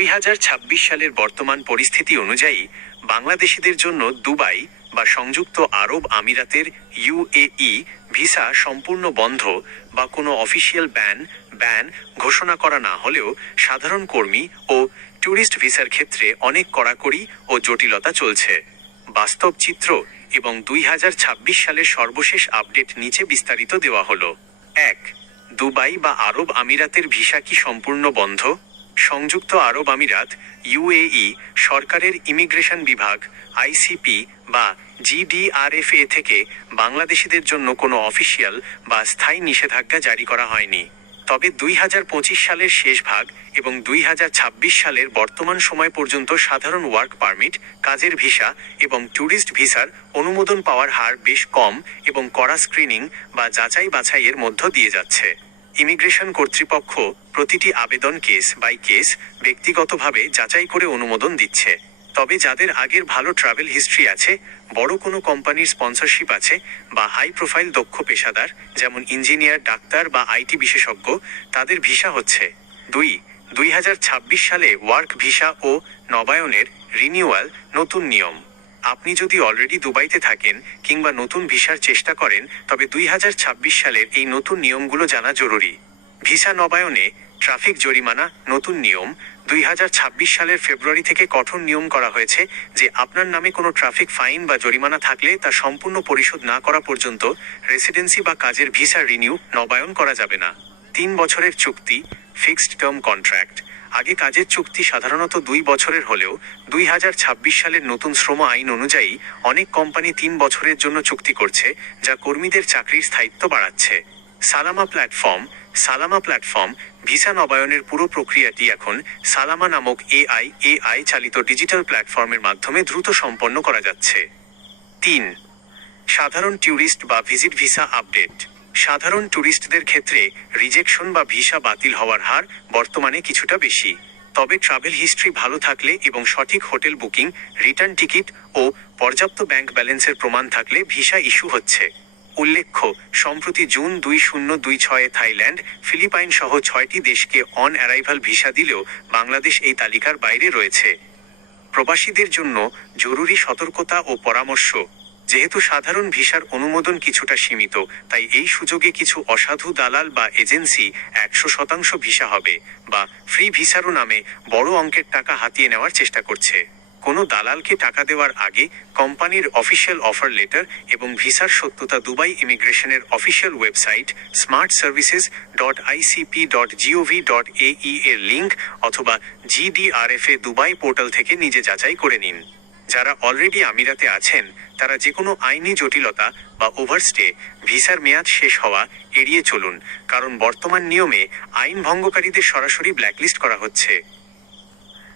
2026 সালের বর্তমান পরিস্থিতি অনুযায়ী বাংলাদেশিদের জন্য দুবাই বা সংযুক্ত আরব আমিরাতের ইউএই ভিসা সম্পূর্ণ বন্ধ বা কোনো অফিসিয়াল ব্যান ঘোষণা করা না হলেও সাধারণ কর্মী ও ট্যুরিস্ট ভিসার ক্ষেত্রে অনেক কড়াকড়ি ও জটিলতা চলছে। বাস্তব চিত্র এবং 2026 সালের সর্বশেষ আপডেট নিচে বিস্তারিত দেওয়া হলো। 1. দুবাই বা আরব আমিরাতের ভিসা কি সম্পূর্ণ বন্ধ? সংযুক্ত আরব আমিরাত ইউএই সরকারের ইমিগ্রেশন বিভাগ আইসিপি বা জিডিআরএফএ থেকে বাংলাদেশিদের জন্য কোনো অফিসিয়াল বা স্থায়ী নিষেধাজ্ঞা জারি করা হয়নি। তবে 2025 সালের শেষ ভাগ এবং 2026 সালের বর্তমান সময় পর্যন্ত সাধারণ ওয়ার্ক পারমিট, কাজের ভিসা এবং ট্যুরিস্ট ভিসার অনুমোদন পাওয়ার হার বেশ কম এবং কড়া স্ক্রিনিং বা যাচাই বাছাইয়ের মধ্য দিয়ে যাচ্ছে। ইমিগ্রেশন কর্তৃপক্ষ প্রতিটি আবেদন কেস বাই কেস ব্যক্তিগতভাবে যাচাই করে অনুমোদন দিচ্ছে। তবে যাদের আগের ভালো ট্রাভেল হিস্ট্রি আছে, বড় কোনো কোম্পানির স্পন্সরশিপ আছে বা হাই প্রোফাইল দক্ষ পেশাদার যেমন ইঞ্জিনিয়ার, ডাক্তার বা আইটি বিশেষজ্ঞ, তাদের ভিসা হচ্ছে। 2026 সালে ওয়ার্ক ভিসা ও নবায়নের রিনিউয়াল নতুন নিয়ম। আপনি যদি অলরেডি দুবাইতে থাকেন কিংবা নতুন ভিসার চেষ্টা করেন, তবে 2026 সালের এই নতুন নিয়মগুলো জানা জরুরি। ভিসা নবায়নে ট্রাফিক জরিমানা নতুন নিয়ম। 2026 সালের ফেব্রুয়ারি থেকে কঠোর নিয়ম করা হয়েছে যে আপনার নামে কোনো ট্রাফিক ফাইন বা জরিমানা থাকলে তা সম্পূর্ণ পরিশোধ না করা পর্যন্ত রেসিডেন্সি বা কাজের ভিসা নবায়ন করা যাবে না। 3 বছরের চুক্তি ফিক্সড টার্ম কন্ট্রাক্ট। আগে কাজের চুক্তি সাধারণত 2 বছরের হলেও 2026 সালের নতুন শ্রম আইন অনুযায়ী অনেক কোম্পানি 3 বছরের জন্য চুক্তি করছে, যা কর্মীদের চাকরির স্থায়িত্ব বাড়াচ্ছে। সালামা প্ল্যাটফর্ম ভিসা নবায়নের পুরো প্রক্রিয়াটি এখন সালামা নামক এআই চালিত ডিজিটাল প্ল্যাটফর্মের মাধ্যমে দ্রুত সম্পন্ন করা যাচ্ছে। 3. সাধারণ ট্যুরিস্ট বা ভিজিট ভিসা আপডেট। সাধারণ ট্যুরিস্টদের ক্ষেত্রে রিজেকশন বা ভিসা বাতিল হওয়ার হার বর্তমানে কিছুটা বেশি। তবে ট্রাভেল হিস্ট্রি ভালো থাকলে এবং সঠিক হোটেল বুকিং, রিটার্ন টিকিট ও পর্যাপ্ত ব্যাংক ব্যালেন্সের প্রমাণ থাকলে ভিসা ইস্যু হচ্ছে। উল্লেখ্য, সম্প্রতি জুন 2026 থাইল্যান্ড, ফিলিপাইন সহ 6টি দেশকে অন অ্যারাইভাল ভিসা দিলেও বাংলাদেশ এই তালিকার বাইরে রয়েছে। প্রবাসীদের জন্য জরুরি সতর্কতা ও পরামর্শ। যেহেতু সাধারণ ভিসার অনুমোদন কিছুটা সীমিত, তাই এই সুযোগে কিছু অসাধু দালাল বা এজেন্সি 100% ভিসা হবে বা ফ্রি ভিসারও নামে বড় অঙ্কের টাকা হাতিয়ে নেওয়ার চেষ্টা করছে। কোনো দালালকে টাকা দেওয়ার আগে কোম্পানির অফিসিয়াল অফার লেটার এবং ভিসার সত্যতা দুবাই ইমিগ্রেশনের অফিসিয়াল ওয়েবসাইট smartservices.icp.gov.ae এর লিঙ্ক অথবা জিডিআরএফএ দুবাই পোর্টাল থেকে নিজে যাচাই করে নিন। যারা অলরেডি আমিরাতে আছেন, তারা যে কোনো আইনি জটিলতা বা ওভারস্টে, ভিসার মেয়াদ শেষ হওয়া এড়িয়ে চলুন, কারণ বর্তমান নিয়মে আইন ভঙ্গকারীদের সরাসরি ব্ল্যাকলিস্ট করা হচ্ছে।